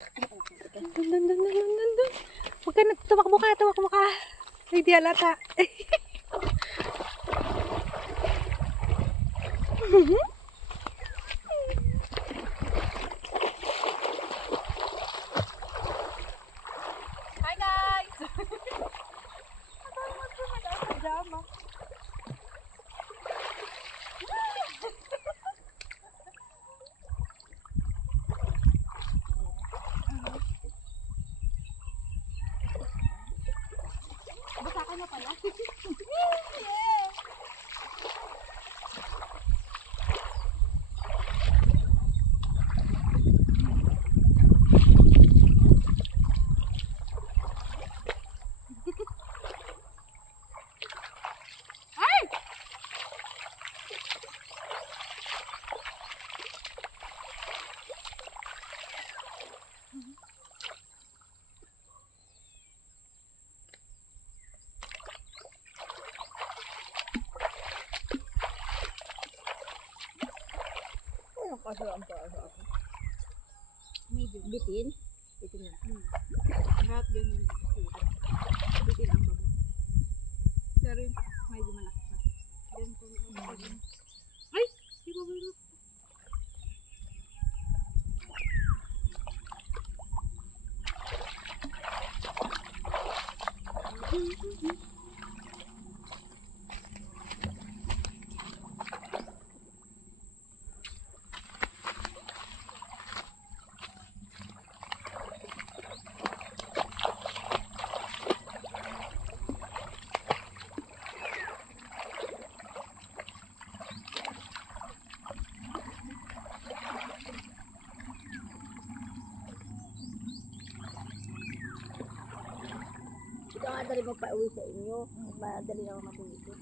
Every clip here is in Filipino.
Dun, dun, dun, dun, dun, dun, dun. Huwag ka na, tumakbo ka, tumakbo ka. Ay, di halata. Hi guys! Akala mo ito nag-pajama. Basta ka na pala. Yeah! Ay! Kasaraan pa ako. Medyo. Bitin? Bitin na. Lahat ganyan. Bitin ang baba. Pero yung taas, medyo malaki siya. Ganito na. Ay! Di ba ba? Ito nga dali magpa-uwi sa inyo. Madali na ako matulito.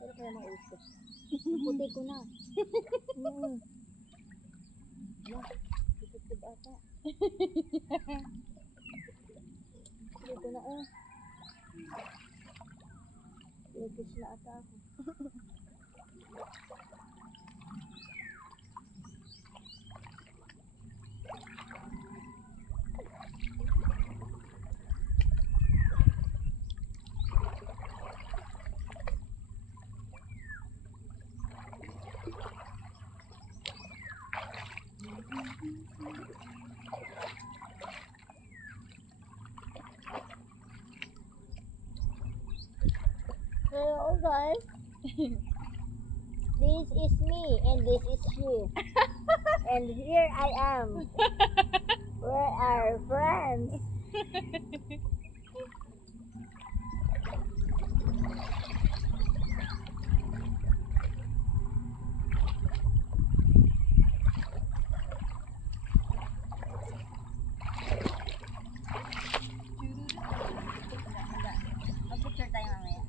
Pero kaya mga uwi ko. Puti ko na. Putid ata. Dito na eh. Lagis na ata ako. Hello guys. This is me and this is you. And here I am. We're our friends. Mag-picture tayo mamaya.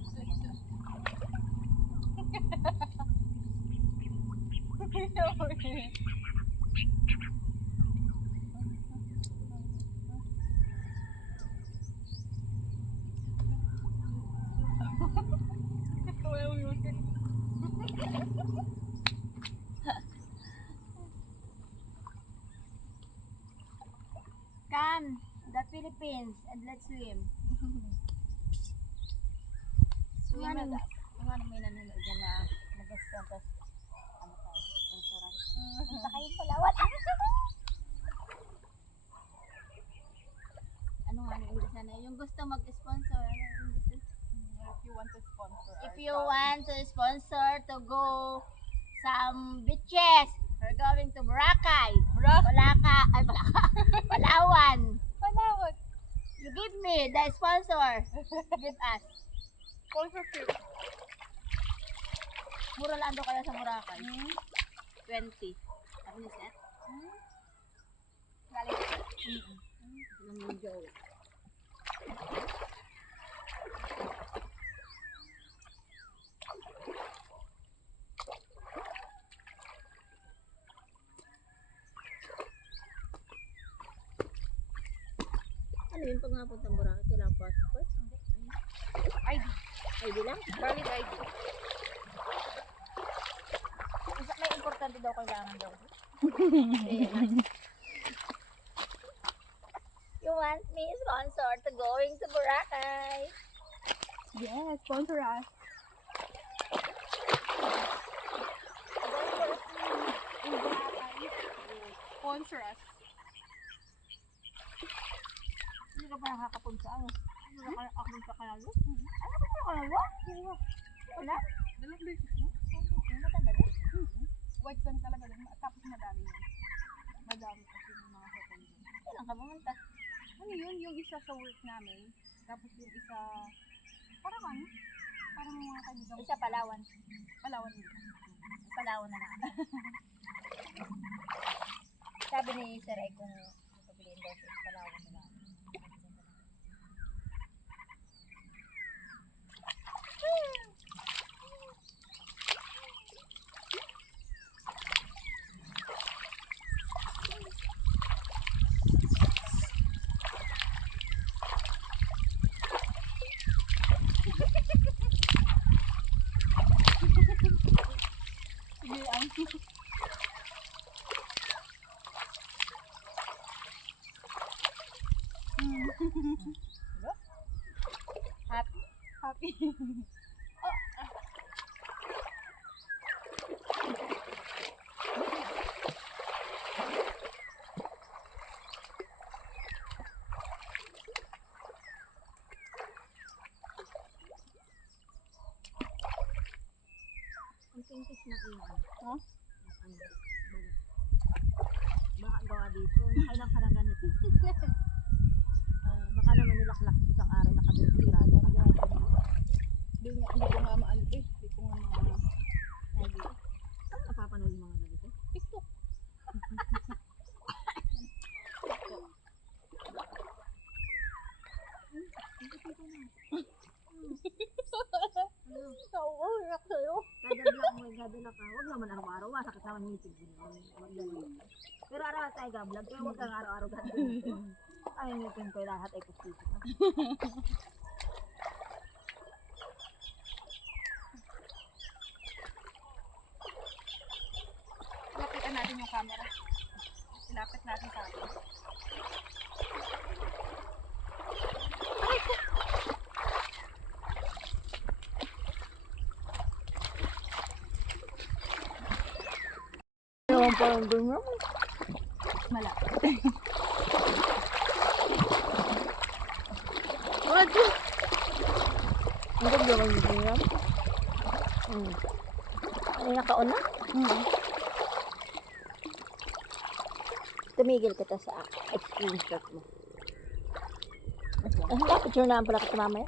Come, the Philippines, and let's swim. Swim na ta. Mga may nanonood dyan na mag-sponsor. Ano tayo? Restaurant. Punta kayong Palawan. Ano nga yung English na? Yung gusto mag-sponsor. Ano yung gusto? If you want to sponsor If you want to sponsor to go some beaches, we're going to Boracay. Palawan. Palawan. You give me the sponsor. Give us. Sponsorship. Mura lang daw kaya sa Boracay. 20. Ano ni set? Galing. Alam mo Joe. Ano yun pag napunta Boracay? Kailangan pa Pwede lang. Valid ID. May importante daw kailangan daw. You want me sponsor to going to Boracay? Yes, sponsor us. Sponsor us. Hindi ka pa nakakapunta ano? Hindi ka nakakapunta ka lalo? Ano ka pa lalo? Wala? Dalawang beses na. Ano maganda din? White sand talaga din. Tapos madami yun. Madami kasi yung mga hotel yun. Kailan ka pumunta? Ano yun? Yung isa sa work namin. Tapos yung isa... Parang ano? Parang mga kaibigan. Isa Palawan. Palawan dito. Palawan na lang. Sabi ni Sir ay kung pagpiliin daw sa Palawan na lang. Sige, ang... Happy? Happy. Ang tingkis na iyan. Ha? Baka gawa dito. Nakailang ka na ganito. Baka naman nilaklak ng isang araw nakadusirado. Hindi ko nga maano to eh. Hindi ko nga Lagi. Saan napapanood yung mga ganito? TikTok. Nauuyak sa'yo. Kada vlog mo, gadala ka. Huwag naman araw-araw. Masakit naman yung YouTube din. Pero araw-araw tayo ga-vlog. Pero huwag kang araw-araw gadala. Ay, yung YouTube ko lahat ay kusito na. Lapitan natin yung camera. Ilapit natin sa atin. Ewan pa lang doon mo. Malapit. Ano? Ang ganda ko yung ganyan. Ay, naka-on na? Tumigil ka ta sa screenshot mo. Ang picture na pala ka mamaya.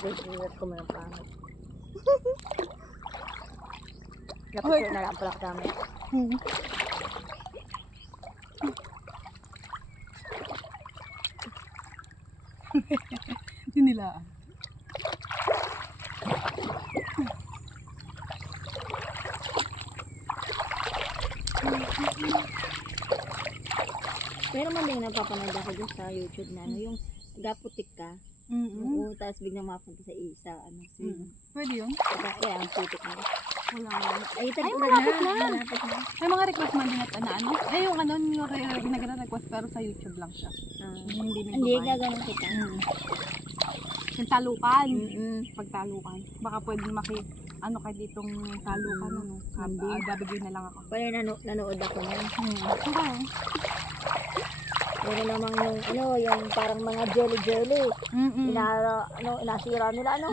Picture ko mo ng pangit. Napicture na lang pala ka mamaya. Dinilaan. Pero man din napapanood ako dun sa YouTube na ano, yung gaputik ka. Oo, tapos biglang mapunta sa isa, ano, swing. Pwede yun? Kaya ang putik na. Wala nga. Ay, Ay, ulan malapit na. Malapit na. May mga request man din na ano. Eh, yung ano, yung nagre-request pero sa YouTube lang siya. Hindi may Hindi, babae. gagawin kita. Yung talukan. Mm-mm. Pagtalukan. Baka pwede ano ka ditong talukan, ano. Hindi. Gabigay na lang ako. Pero nanood ako nun. Okay. Meron namang yung parang mga jelly. Inasira nila, ano.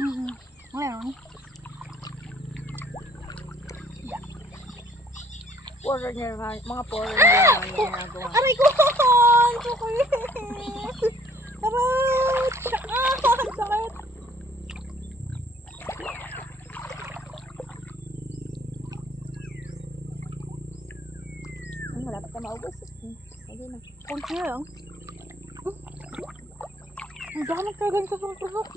Ngayon. Foreigner, mga foreigner yung ginagawa. Aray ko! Ang sakit! Aray! Ang sakit! Malapit na maubos. Sige na. Kunti lang. Ang dami kagan sa pangkusok.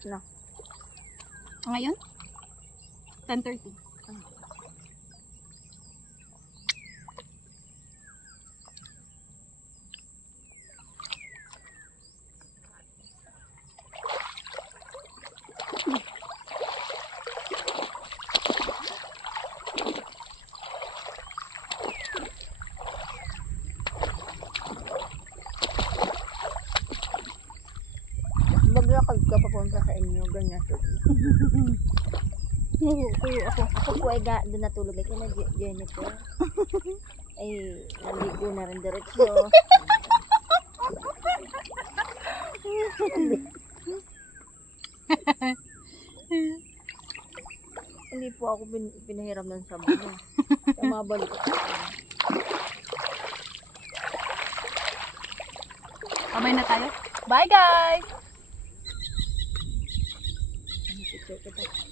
oras na? Ngayon? 10:30. Maglakad ka papunta sa inyo, ganyan. Tuyo ako. Ako po ay doon natulog ay kina Jennifer. Ay, naligo na rin diretso. Hindi po ako pinahiram ng sabon. Tumabalik ako. Kamay na tayo. Bye guys! Picture kita.